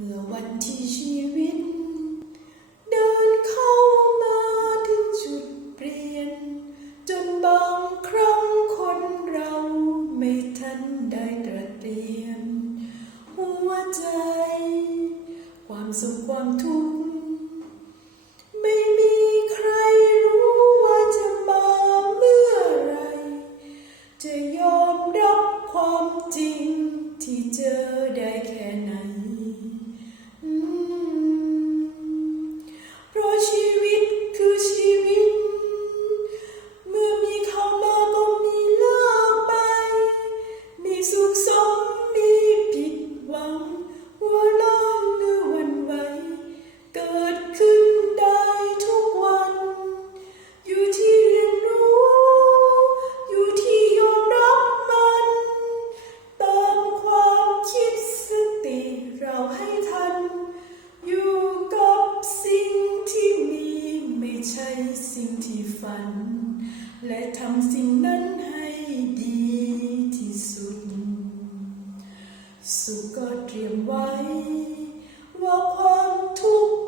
เมื่อวันที่ชีวิต เดินเข้ามาถึงจุดเปลี่ยน จนบางครั้งคนเราไม่ทันได้ตระเตรียม หัวใจ ความสุขความทุกข์ไม่มีใครรู้ว่าจะมาเมื่อไร จะยอมรับความจริงที่เจอได้ ใช่สิ่งที่ฝัน และทำสิ่งนั้นให้ดีที่สุด สุขก็เตรียมไว้ ว่าความทุกข์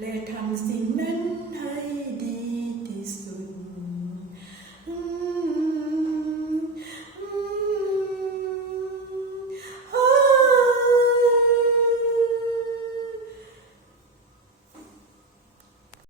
และทำสิ่งนั้น